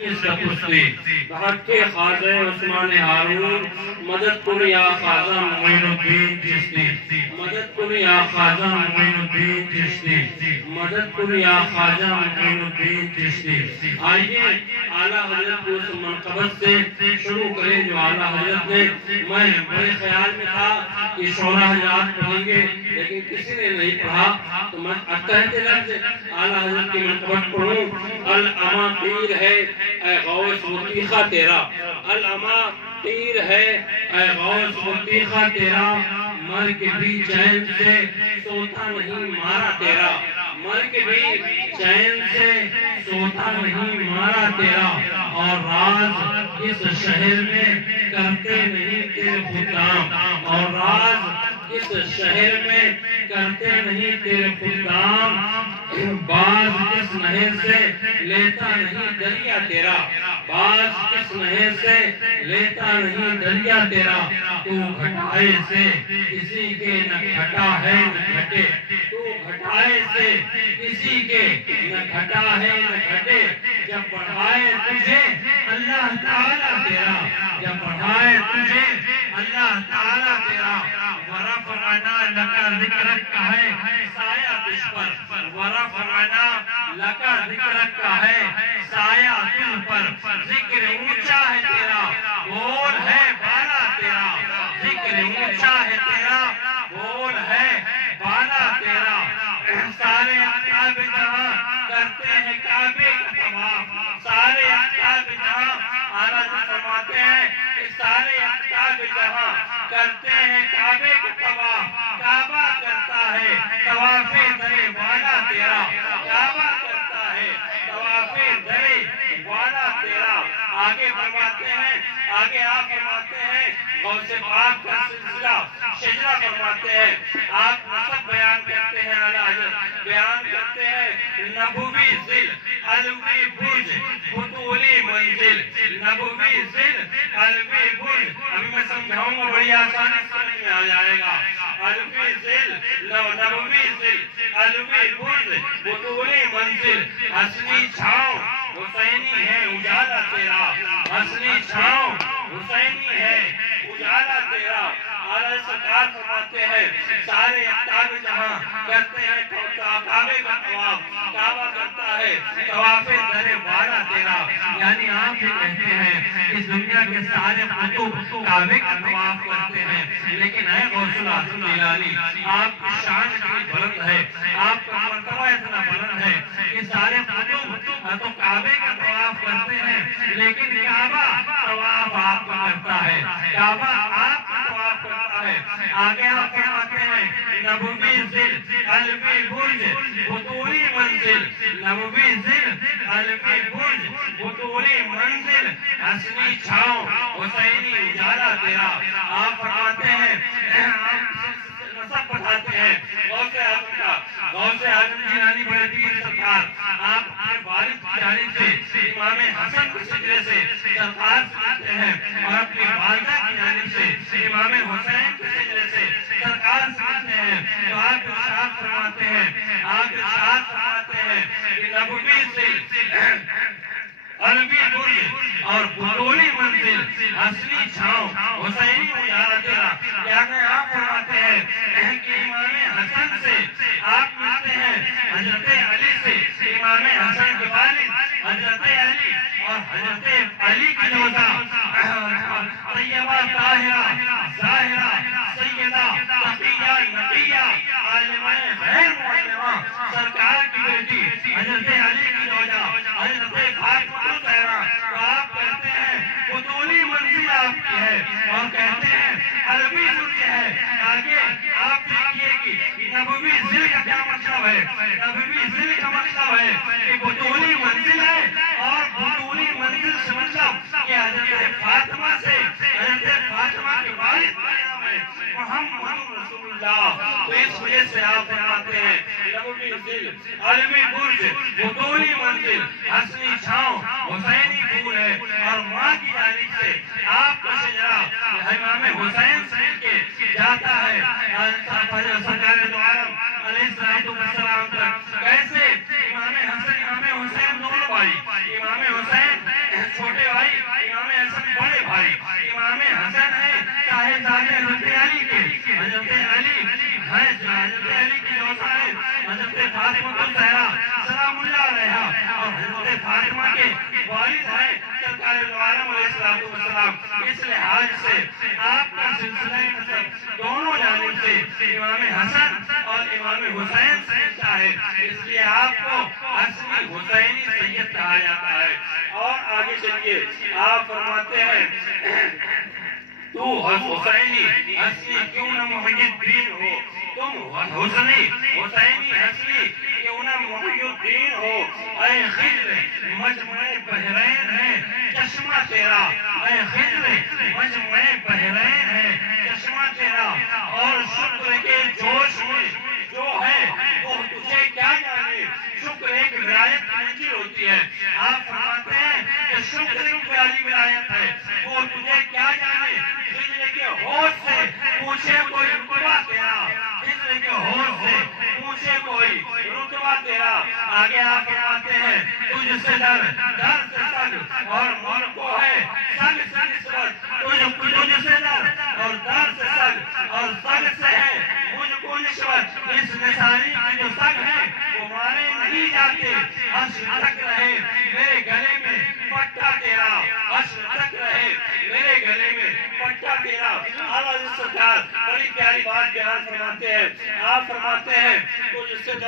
اس کا پشتی بحق خواجہ عثمان ہارون مدد کن یا خواجہ معین الدین چشتی مدد کن یا خواجہ معین الدین چشتی مدد کن یا خواجہ معین الدین چشتی۔ آئیے اعلیٰ حضرت کو اس منقبت سے شروع کریں جو اعلیٰ حضرت نے، میں بڑے خیال میں تھا کہ شعراء حضرات پڑھیں گے لیکن کسی نے نہیں پڑھا، تو میں کہتے لفظ اعلیٰ حضرت کی منقبت پڑھوں۔ العما پیر ہے اے غوث و تیخہ تیرا، العما پیر ہے اے غوث و تیخہ تیرا، مر کے بھی چین سے سوتا نہیں مارا تیرا، مر کے بھی چین سے سوتا نہیں مارا تیرا، اور راز اس شہر میں کرتے نہیں تیرے خدام، اور راز اس شہر میں کرتے نہیں تیرے خدام، باز کس نہر سے لیتا نہیں دریا تیرا، باز کس نہر سے لیتا نہیں دریا تیرا، تو گھٹائے سے کسی کے نہ گھٹا ہے نہ گھٹے، تو گھٹائے سے کسی کے نہ گھٹا ہے نہ گھٹے، جب بڑھائے تجھے اللہ تعالیٰ تیرا، جب بڑھائے تجھے اللہ تعالیٰ تیرا، ورفعنا لکا ذکرک کا ہے سایہ تجھ پر، ورفعنا لکا ذکرک کا ہے سایہ تجھ پر، ذکر اونچا ہے تیرا بول ہے بالا تیرا، ذکر اونچا ہے تیرا بول ہے بالا تیرا، سارے اقطاب جہاں کرتے ہیں کعبے کا طواف، سارے اقطاب جہاں اعلیٰ فرماتے ہیں کہ سارے اقطاب جہاں کرتے ہیں کعبے کا طواف، کعبہ کرتا ہے طواف درے والا تیرا، کعبہ کرتا ہے طواف درے والا تیرا۔ آگے فرماتے ہیں، آگے آپ فرماتے ہیں غوث پاک کا سلسلہ شجرہ فرماتے ہیں، آپ نسب بیان کرتے ہیں، اعلیٰ حضرت بیان کرتے ہیں، نبوی ذل علوی برج بطولی منزل، نبوی ذل علوی برج، ابھی میں سمجھاؤں گا بڑی آسانی سمجھ میں آ جائے گا، علوی ذل نبوی ذل علوی برج بطولی منزل، حسنی چھاؤں حسینی ہے اجالا تیرا، حسنی چھاؤں حسینی ہے اجالا تیرا۔ اعلیٰ سرکار فرماتے ہیں سارے اقطاب جہاں کرتے ہیں کعبے کا طواف، کعبہ کرتا ہے طواف درے والا تیرا، یعنی آپ یہ کہتے ہیں اس دنیا کے سارے قطب کعبے کا طواف کرتے ہیں، لیکن اے غوث الاعظم جیلانی آپ کی شان اتنی بلند ہے، آپ کا مرتبہ اتنا بلند ہے کہ سارے قطب تو کعبے کا طواف کرتے ہیں لیکن کعبہ طواف آپ کا کرتا ہے، کعبہ آپ کا طواف کرتا ہے۔ آگے آپ فرماتے ہیں نبوی ذل علوی برج بطولی منزل، نبوی ذل علوی برج بطولی منزل، حسنی چھاؤں حسینی اجالا تیرا۔ آپ فرماتے ہیں، نسب بتاتے ہیں غوث اعظم کا، غوث اعظم جیلانی بڑے پیر سرکار، آپ اپنے والد کی جانب سے امام حسن کے سجدے سے درخواست کرتے ہیں، اور اپنی والدہ کی جانب سے امام حسین کے سجدے سے درخواست کرتے ہیں، تو آپ ارشاد فرماتے ہیں، آپ ارشاد فرماتے ہیں کہ نبوی ذل علوی برج اور بطولی منزل، حسنی چھاؤں حسینی اجالا تیرا، یعنی آپ فرماتے ہیں کہ امام حسن سے آپ ملتے ہیں حضرت علی سے، امام حسن کے والد حضرت علی اور حضرت علی کی روزہ طیبہ طاہرہ ظاہرہ سیدہ تقیہ نقیہ عالمہ غیر معلمہ سرکار کی بیٹی حضرت علی کی روزہ حضرت فاطمہ الزہرا، تو آپ کہتے ہیں بطولی منزل آپ کی ہے، اور کہتے ہیں علوی برج ہے۔ آگے آپ دیکھیے کہ نبوی ذل کا کیا مطلب ہے، نبوی ذل کا مطلب ہے کہ بطولی منزل ہے، اور بطولی منزل سے مطلب کہ حضرت فاطمہ سے، حضرت فاطمہ کے والد کا نام ہے محمد رسول اللہ، تو اس وجہ سے آپ فرماتے ہیں نبوی ذل علوی برج بطولی منزل، حسنی چھاؤں حسینی پھول ہے، اور ماں کی جانب سے آپ کا شجرہ امام حسین سے مل کے جاتا ہے سرکار دو عالم علیہ السلام تک۔ کیسے امام حسن امام حسین دونوں بھائی، امام حسین چھوٹے بھائی امام حسن بڑے بھائی امام حسن ہے صاحبزادے حضرت علی کے، حضرت علی ہے حضرت علی کی جوسا ہے حضرت فاطمہ الزہرا سلام اللہ علیہا، اور حضرت فاطمہ کے والد ہیں سرکار دو عالم علیہ السلام، اس لحاظ سے آپ کا سلسلہ نسب دونوں جانب سے امام حسن اور امام حسین سید کا ہے، اس لیے آپ کو حسنی حسینی سید کہا جاتا ہے۔ اور آگے چلیے آپ فرماتے ہیں تو حسینی حسنی کیوں نہ محی الدین ہو، تم حسنی حسینی حسنی کیوں نہ محی الدین ہو، اے خضر مجمع بحرین ہے چشمہ تیرا، اے خضر مجمع بحرین ہے چشمہ تیرا، اور شکر کے جوش میں جو ہے وہ تجھے کیا جانے، شکر ایک ولایت منزل ہوتی ہے، آپ فرماتے ہیں کہ شکر ایک والی ولایت ہے وہ تجھے کیا جانے، خضر کے ہوش سے پوچھے کوئی رتبہ تیرا، خضر کے ہوش سے پوچھے کوئی رتبہ تیرا۔ آگے آپ فرماتے ہیں تجھ سے در در سے سگ اور ملک کو ہے سگ سے نسبت، تجھ سے در اور در سے سگ اور سگ سے ہے مجھ کو نسبت، اس نثاری کی جو سگ ہے وہ مارے نہیں جاتے، حشر تک رہے میرے گلے میں پٹا تیرا، حشر تک رہے میرے گلے میں پٹا تیرا۔ اعلیٰ سرکار بڑی پیاری بات بیان فرماتے ہیں، آپ فرماتے ہیں تجھ سے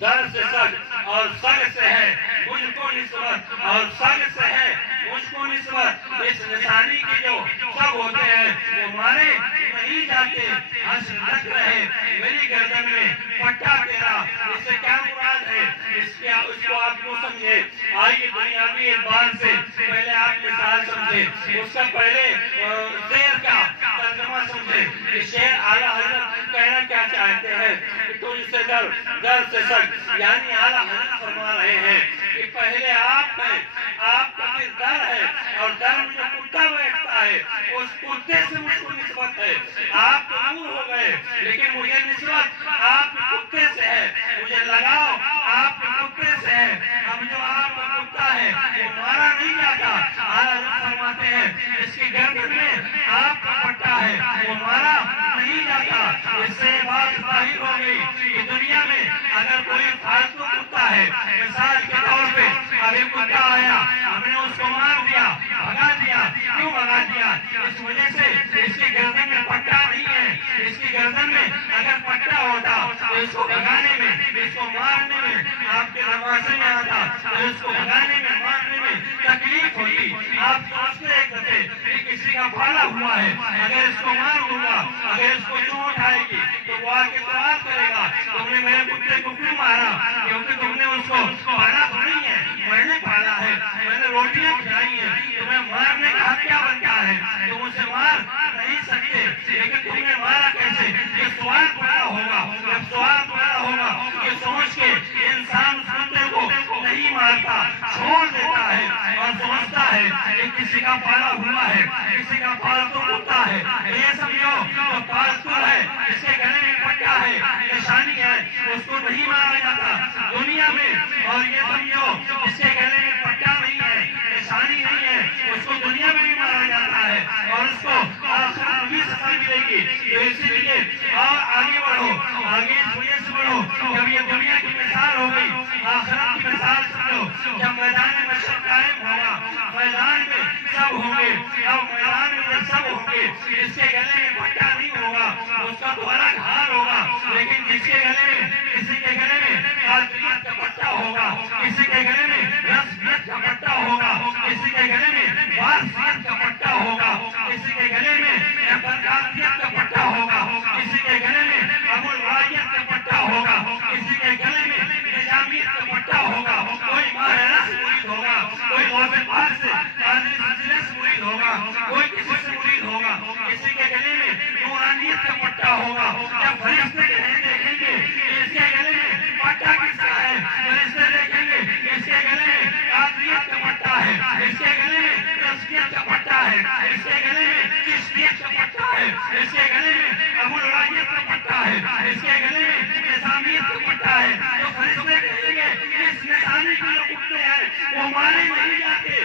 در سے سگ اور سگ سے ہے مجھ کو نسبت، اور سگ سے ہے مجھ کو نسبت، اس نثاری کی جو سگ ہوتے ہیں وہ مارے نہیں جاتے، حشر تک رہے میری گردن میں پٹا تیرا۔ اس سے کیا مراد ہے، اس کو آپ کیوں سمجھے، آئیے دنیاوی اعتبار سے پہلے آپ مثال سمجھے، اس کا پہلے شعر کا ترجمہ سمجھے کہ شعر اعلیٰ حضرت کہنا کیا چاہتے ہیں کہ تجھ سے در سے سگ، یعنی اعلیٰ حضرت فرما رہے ہیں کہ پہلے آپ ہیں، آپ کا پھر در ہے، اور در میں جو کتا بیٹھتا ہے اس کتے سے مجھ کو نسبت ہے، آپ تو دور ہو گئے لیکن مجھے نسبت آپ کے کتے سے ہے، مجھے لگاؤ آپ کے کتے سے ہے، اب جو آپ کا کتا ہے وہ مارا نہیں جاتا، اعلیٰ حضرت فرماتے ہیں اس کی گردن میں آپ کا پٹا ہے وہ مارا نہیں جاتا۔ اس سے بات ظاہر ہو گئی کہ دنیا میں اگر کوئی فالتو کتا ہے، مثال کے طور پہ ابھی کتا آیا ہم نے اس کو مار دیا بھگا دیا، کیوں بھگا دیا، اس وجہ سے اس کی گردن میں پٹا نہیں ہے، اس کی گردن میں اگر پٹا ہوتا تو اس کو بھگانے میں، اس کو مارنے میں آپ کے دروازے میں آتا تو اس کو بھگانے میں مارنے میں تکلیف ہوتی۔ آپ سوچتے ایک دفعے کہ کسی کا پالا ہوا ہے اگر اس کو مار دوں گا، اگر اس کو چوٹ آئے گی تو وہ آ کے سوال کرے گا تم نے میرے کتے کو کیوں مارا، کیونکہ تم نے اس کو پالا تو نہیں ہے، میں نے پالا ہے، میں نے روٹیاں کھلائی ہیں، تمہیں مارنے کا حق کیا بنتا ہے، تم اسے مار نہیں سکتے، لیکن تم نے مارا کیسے، یہ سوال پیدا ہوگا، جب سوال پیدا ہوگا یہ سوچ کے انسان اس کتے کو نہیں مارتا، چھوڑ دیتا ہے اور سمجھتا ہے کہ کسی کا پالا ہوا ہے، کسی کا پالتو کتا ہے، یہ سمجھو جو پالتو ہے اس کے گلے میں پٹا ہے، نشانی ہے، اس کو نہیں مارا جاتا دنیا میں، اور یہ سمجھو اس کے گلے میں پٹا نہیں ہے، نشانی نہیں ہے، اس کو دنیا میں بھی مارا جاتا ہے اور اس کو آخرت بھی سزا ملے گی۔ تو اسی لیے اور آگے بڑھو، آگے اس وجہ سے بڑھو، جب یہ دنیا کی مثال ہو گئی آخرت کی مثال سمجھو، جب میدان محشر قائم ہوگا، میدان میں سب ہوں گے، اب میدان میں جب سب ہوں گے اس کے گلے میں پٹا نہیں ہوگا، اس کا تو الگ حال ہوگا، لیکن جس کے گلے میں، کسی کے گلے میں قادریت کا پٹا ہوگا، کسی کے گلے میں رسمیت کا پٹا ہوگا، کسی کے گلے میں وارثیت کا پٹا ہوگا، کسی کے گلے میں برکاتیت کا پٹا ہوگا، کسی کے گلے میں ابو الرائیت کا پٹا ہوگا، کسی کے گلے میں نظامیت کا پٹا ہوگا، کوئی ماہرہ سے مرید ہوگا، کوئی غوث پاک سے قادری سلسلے سے مرید ہوگا، کوئی کسی سے مرید ہوگا، کسی کے گلے میں نورانیت کا پٹا ہوگا۔ جب فرشتے دیکھیں گے کہ اس کے گلے میں پٹا کس کا ہے، فرشتے دیکھیں گے کہ اس کے گلے میں قادریت کا پٹا ہے، اس کے گلے میں رسمیت کا پٹا ہے، اس کے گلے میں چشتیت کا پٹا ہے، اس کے گلے میں ابو الرائیت کا پٹا ہے، اس کے گلے میں نظامیت کا پٹا ہے، تو فرشتے کہیں گے اس نظامی کے جو کتے ہیں وہ مارے نہیں جاتے،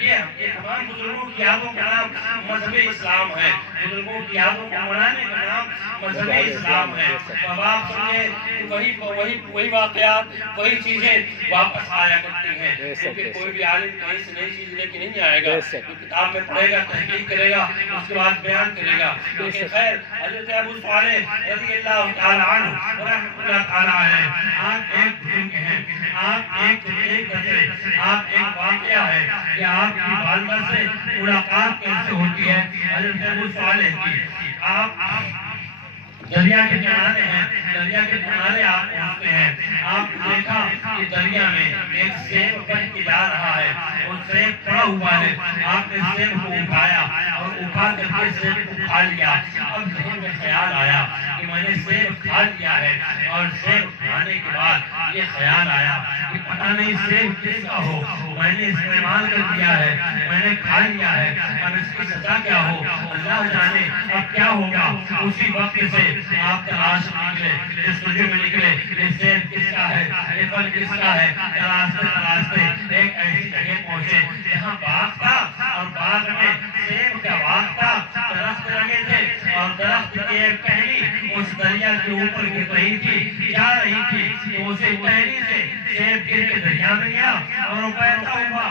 یہ تمام بزرگوں کی یادوں کا نام مذہب اسلام ہے. بزرگوں کی یادوں کو منانے کا نام مذہب اسلام ہے. اب آپ سمجھے وہی واقعات وہی چیزیں واپس آیا کرتی ہیں. کیونکہ کوئی بھی عالم کہیں سے نئی چیز لے کے نہیں آئے گا. کتاب میں پڑھے گا, تحقیق کرے گا, اس کے بعد بیان کرے گا. لیکن خیر حضرت ابو صالح رضی اللہ تعالی عنہ رحمۃ اللہ تعالی علیہ, آپ ایک بزرگ ہیں, آپ ایک دفعے آپ ایک واقعہ ہے کہ آپ کی والدہ سے ملاقات کیسے ہوتی ہے حضرت ابو صالح کی. آپ دریا کے کنارے ہیں, دریا کے کنارے آپ پہنچتے ہیں. آپ نے دیکھا کہ دریا میں ایک سیب بن کے جا رہا ہے, وہ سیب پڑا ہوا ہے. آپ نے سیب کو اٹھایا اور اٹھا کر کے سیب کو کھا لیا. اب ذہن میں خیال آیا کہ میں نے سیب کھا لیا ہے, اور سیب کھانے کے بعد یہ خیال آیا کہ پتہ نہیں سیب کس کا ہو, میں نے استعمال کر دیا ہے, میں نے کھا لیا ہے, اب اس کی سزا کیا ہو, اللہ جانے اب کیا ہوگا. اسی وقت سے آپ تلاش نکلے, اس رجوع میں نکلے, یہ سیب کس کا ہے, یہ پھل کس کا ہے. تلاشتے ایک ایسی جگہ پہنچے جہاں باغ تھا, اور باغ میں سیب کا باغ تھا, درخت لگے تھے, اور درخت کی ایک ٹہنی اس دریا کے اوپر گر رہی تھی, جا رہی تھی. تو اسے ٹہنی سے سیب گر کے دریا میں گیا, اور وہ بہتا ہوا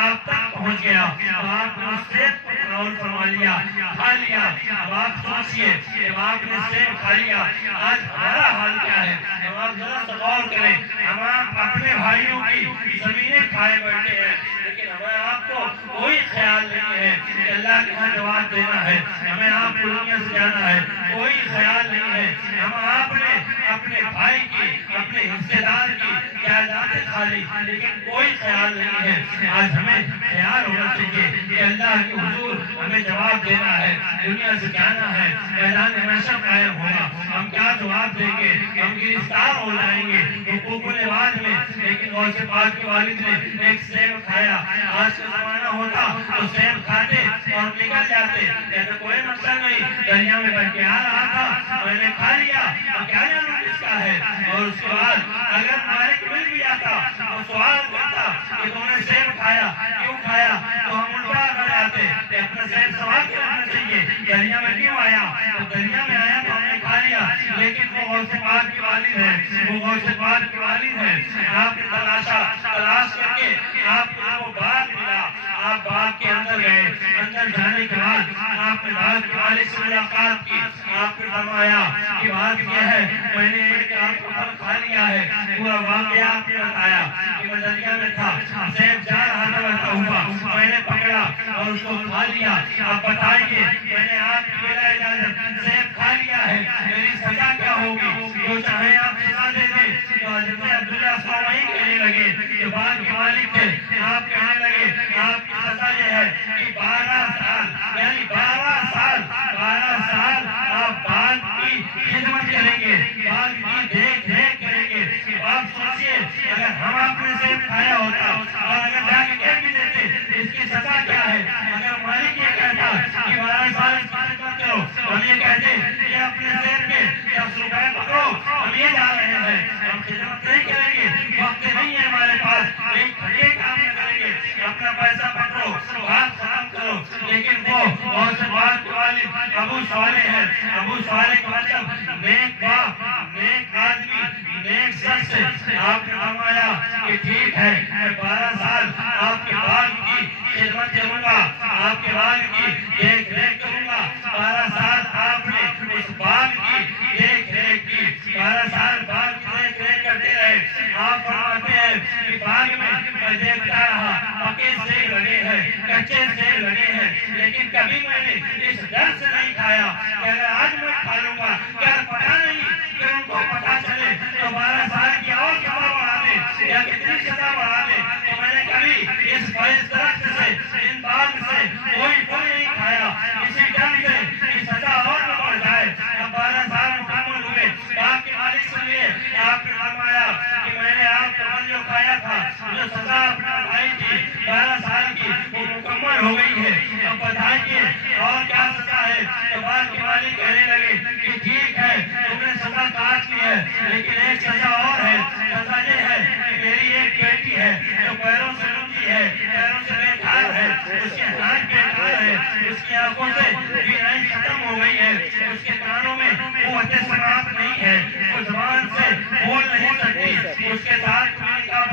آپ تک پہنچ گیا. آپ نے اس سیب کو تناول فرما لیا, کھا لیا. اب آپ سوچئے کہ آپ نے سیب کھا لیا, آج ہمارا حال کیا ہے. اب آپ ذرا سا غور کریں, ہم آپ اپنے بھائیوں کی زمینیں کھائے بیٹھے ہیں, لیکن ہمیں آپ کو کوئی خیال نہیں ہے کہ اللہ کے ہاں جواب دینا ہے, ہمیں آپ کو دنیا سے جانا ہے, کوئی خیال نہیں ہے. ہم آپ نے اپنے بھائی کی, اپنے حصے دار کی جائیدادیں کھا لی, لیکن کوئی خیال نہیں ہے. آج ہمیں خیال ہونا چاہیے کہ اللہ کے حضور ہمیں جواب دینا ہے, دنیا سے جانا ہے, میدان محشر قائم ہوگا. ہم کیا جواب دیں گے, ہم گرفتار ہو جائیں گے حقوق العباد میں. لیکن غوث پاک کے والد نے ایک سیب کھایا. آج کا زمانہ ہوتا تو سیب کھاتے اور نکل جاتے, ایسا کوئی مقصد نہیں, دریا میں بہ کے آ رہا تھا, میں نے کھا لیا, اور کیا جانوں کس کا ہے. اور اس کے بعد اگر مالک مل بھی جاتا تو سوال کرتا کہ تم نے سیب کھایا, کیوں کھایا, تو ہم الٹا کر جاتے کہ اپنا سیب سوال کے رکھنا چاہیے, دریا میں کیوں آیا, تو دریا میں آیا تو ہم نے کھا لیا. لیکن وہ غوث پاک کے والد ہے, وہ غوث پاک کے والد ہے. آپ نے تلاش کر کے آپ کو وہ باغ ملا, آپ باغ کے اندر گئے. اندر جانے کے بعد آپ نے باغ کے والد سے ملاقات کی. آپ نے فرمایا کہ بات یہ ہے, میں نے ایک آپ کو پھل کھا لیا ہے. پورا واقعہ آپ نے بتایا کہ میں دریا میں تھا, سیب جا رہا تھا بہتا ہوا, میں نے پکڑا اور اس کو کھا لیا. آپ بتائیے, میں نے آپ کی بلا اجازت سیب کھا لیا ہے, میری سزا کیا ہوگی. جو چاہے آپ سزا دے دیں. تو حضرت عبداللہ صاحب وہی کہنے لگے, جو باغ کے مالک تھے, آپ کہنے لگے آپ کی سزا یہ ہے کہ 12 سال یعنی 12 سال آپ باغ کی خدمت کریں گے, باغ کی دیکھ ریکھ کریں گے. آپ سوچئے اگر ہم آپ نے سیب کھایا ہوتا اور اگر جا کے کہہ بھی دیتے اس کی سزا کیا ہے. اگر مالک یہ کہتا کہ 12 سال کی خدمت کرو, ہم یہ کہتے کہ اپنے سیب کے 10 روپے پکڑو, ہم یہ جا رہے ہیں, ہم خدمت نہیں کریں گے, وقت نہیں ہے ہمارے پاس, ایک کھٹے کام نہ کریں گے, اپنا پیسہ پکڑو, بات ختم کرو. لیکن وہ غوث پاک کے والد ابو صالح ہے. ابو صالح کا مطلب نیک باپ, نیک آدمی, نیک شخص. آپ نے فرمایا کہ ٹھیک ہے, میں 12 سال آپ کے باغ کی خدمت کروں گا, آپ کے باغ کی دیکھ ریکھ کروں گا. 12 سال آپ نے اس باغ کی دیکھ ریکھ کی, 12 سال باغ کی دیکھ ریکھ کرتے رہے. آپ فرماتے ہیں کہ باغ میں دیکھتا رہا, پکے سیب لگے ہیں, کچے سیب لگے ہیں, لیکن کبھی میں نے اس ڈر سے نہیں کھایا کہ اگر آج میں کھا لوں گا, کیا پتا نہیں کہ ان کو پتا چلے تو 12 سال کی اور سزا بڑھا دے یا کتنی سزا بڑھا دے. تو میں نے کبھی اس فیض درخت سے, ان باغ سے کوئی پھل نہیں کھایا, اسی ڈر سے کہ سزا اور نہ بڑھ جائے. اب 12 سال مکمل ہوئے, باغ کے مالک سے لیے. آپ نے فرمایا کہ میں نے آپ کا پھل جو کھایا تھا, جو سزا اپنا بھائی تھی 12 سال کی, وہ مکمل ہو گئی ہے. اب بتائیے اور کیا سزا ہے. تو باغ کے مالک کہنے لگے کہ ٹھیک ہے, تم نے سزا کاٹ لی ہے, لیکن ایک سزا اور ہے. سزا یہ ہے کہ میری ایک بیٹی ہے جو پیروں سے رکی ہے, پیروں سے بے گھر ہے, قوت سماعت نہیں ہے، وہ زبان سے بول نہیں سکتی، اس کے ساتھ تمہیں نکاح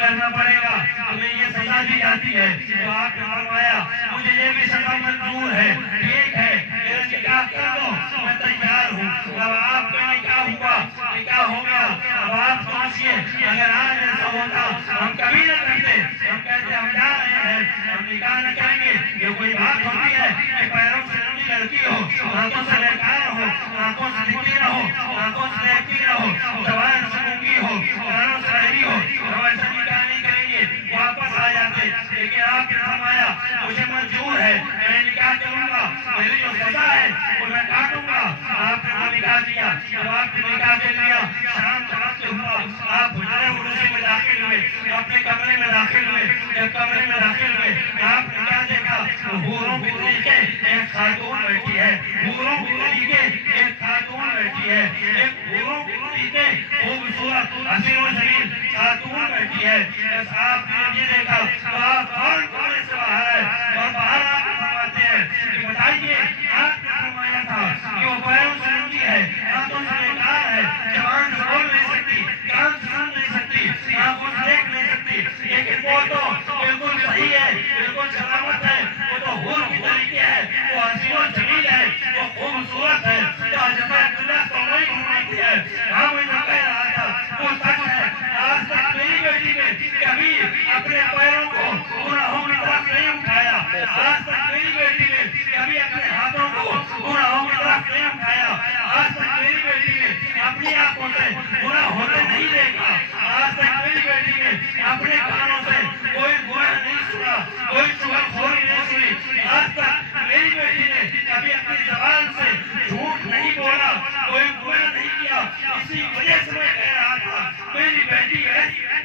کرنا پڑے گا، تمہیں یہ سزا دی جاتی ہے۔ تو آپ نے فرمایا مجھے یہ بھی سزا منظور ہے، ٹھیک ہے میرا نکاح کر دو، میں تیار ہوں۔ اب آپ کا نکاح ہوا، نکاح ہو گیا۔ اب آپ سوچئے اگر آج ایسا ہوتا ہم کبھی نہ کرتے، ہم کہتے ہم جا رہے ہیں، ہم نکاح نہ کریں گے۔ یہ کوئی بات ہوتی ہے کہ پیروں سے لڑکی لڑکی ہو، آنکھوں سے لڑکار ہو، آنکھوں سے دکھی نہ ہو، آنکھوں سے دیکھتی نہ ہو، زبان سے گونگی ہو، کانوں سے بہری ہو، ہم ایسا نکاح نہیں کریں گے، واپس آ جاتے۔ لیکن آپ نے فرمایا مجھے منظور ہے، میں نکاح کروں گا، میری جو سزا ہے وہ میں کاٹوں گا۔ آپ نے وہ نکاح کیا۔ جب آپ نے نکاح کر لیا، شام کا وقت ہوا، آپ حجرے عروسی میں داخل ہوئے، اپنے کمرے میں داخل ہوئے۔ جب کمرے میں داخل ہوئے آپ نے کیا دیکھا؟ حوروں کے طریقے ایک خاتون بیٹھی ہے، حوروں کے طریقے ایک خاتون بیٹھی ہے، ایک حوروں کے طریقے خوبصورت حسین و جمیل خاتون بیٹھی ہے۔ بس آپ نے یہ دیکھا تو آپ فوراً کمرے سے باہر آئے اور باہر آ کے فرماتے ہیں کہ بتائیے آپ نے فرمایا تھا کہ وہ پیروں سے ننگی ہے، ہاتھوں سے بیکار ہے، زبان سے بول نہیں سکتی، کان سے سن نہیں سکتی، آنکھوں سے دیکھ نہیں سکتی، لیکن وہ تو بالکل صحیح ہے، بالکل سلامت ہے، وہ تو حور کی طریقے ہے، وہ حسین و جمیل ہے، وہ خوبصورت ہے۔ تو حضرت عبداللہ سوری فرماتی ہے ہاں میں جو کہہ رہا تھا وہ سچ ہے۔ آج تک میری بیٹی نے کبھی اپنے پیروں کو گناہوں کی طرف نہیں اٹھایا، آج تک میری بیٹی نے کبھی اپنے ہاتھوں کو گناہوں کی طرف نہیں اٹھایا، آج تک میری بیٹی نے اپنی آنکھوں سے گناہ ہوتے نہیں دیکھا، آج تک میری بیٹی نے اپنے کانوں سے کوئی گناہ نہیں سنا، کوئی چغلخوری نہیں سنی، آج تک میری بیٹی نے کبھی اپنی زبان سے جھوٹ نہیں بولا، کوئی گناہ نہیں کیا۔ اسی وجہ سے میں کہہ رہا تھا میری بیٹی ایسی ہے۔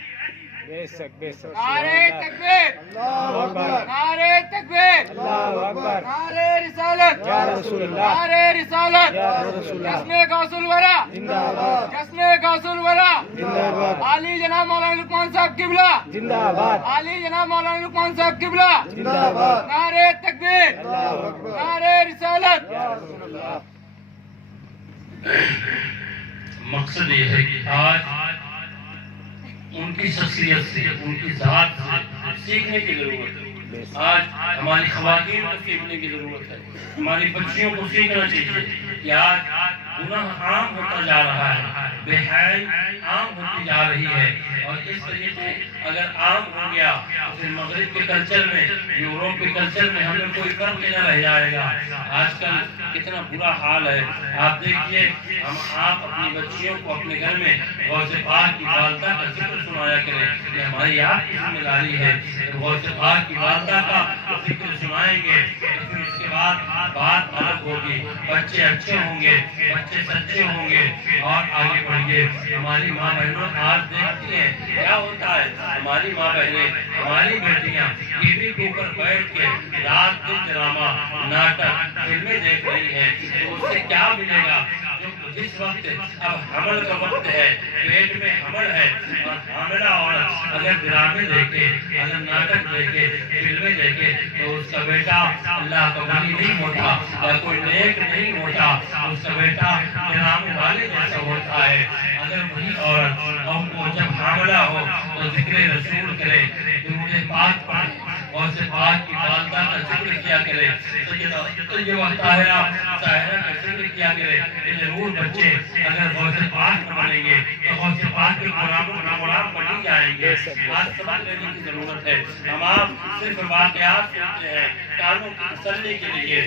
بے شک بے شک نعرے تکبیر، اللہ اکبر نعرے تکبیر، اللہ اکبر نعرے رسالت، یا رسول اللہ نعرے رسالت، یا رسول اللہ جشن غوث الورا، زندہ آباد جشن غوث الورا، زندہ آباد علی جناب مولانا لقمان صاحب قبلہ، زندہ آباد علی جناب مولانا لقمان صاحب قبلہ، زندہ آباد نعرے تکبیر، اللہ اکبر نعرے رسالت۔ یا رسول اللہ۔ مقصد یہ ہے کہ آج ان کی شخصیت سے، ان کی ذات سے سیکھنے کی ضرورت ہے۔ آج ہماری خواتین کو سیکھنے کی ضرورت ہے، ہماری بچیوں کو سیکھنا چاہیے کہ آج گناہ عام ہوتا جا رہا ہے، بے حیائی عام ہوتی جا رہی ہے، اور اس طریقے اگر عام ہو گیا تو پھر مغرب کے کلچر میں، یورپ کے کلچر میں ہمیں کوئی فرق نہیں رہ جائے گا۔ آج کل کتنا برا حال ہے، آپ دیکھیے آپ اپنی بچیوں کو اپنے گھر میں غوث پاک کی والدہ کا ذکر سنایا کریں، یہ ہماری آپ کی ذمہ داری ہے۔ غوث پاک کی والدہ کا ذکر سنائیں گے تو پھر اس کے بعد بات الگ ہوگی، بچے اچھے ہوں گے، بچے سچے ہوں گے اور آگے بڑھیں گے۔ ہماری ماں بہنوں آج دیکھتی ہیں کیا ہوتا ہے، ہماری ماں بہنیں، ہماری بیٹیاں ٹی وی کے اوپر بیٹھ کے رات دن ڈرامہ، ناٹک، فلمیں دیکھ رہی ہیں، تو اس سے کیا ملے گا؟ جس وقت اب حمل کا وقت ہے، پیٹ میں حمل ہے، اور حاملہ عورت اگر ڈرامے دیکھے، اگر ناٹک دیکھے، فلمیں دیکھے، تو اس کا بیٹا اللہ کا ولی نہیں ہوتا یا کوئی نیک نہیں ہوتا، اس کا بیٹا ڈرامے والے جیسا ہوتا ہے۔ اگر وہی عورت اور کو جب حاملہ ہو تو ذکر رسول کرے، درود پاک پڑھے، اور سے پاک کی والدہ کا ذکر کیا کرے، طیبہ طاہرہ کا ذکر کیا کرے، کہ ضرور بچے اگر غوث پاک بنیں گے تو غوث پاک کے غلام بن جائیں گے۔ آج سبق لینے کی ضرورت ہے، ہم آپ صرف واقعات سنتے ہیں کانوں کی تسلی کے لیے،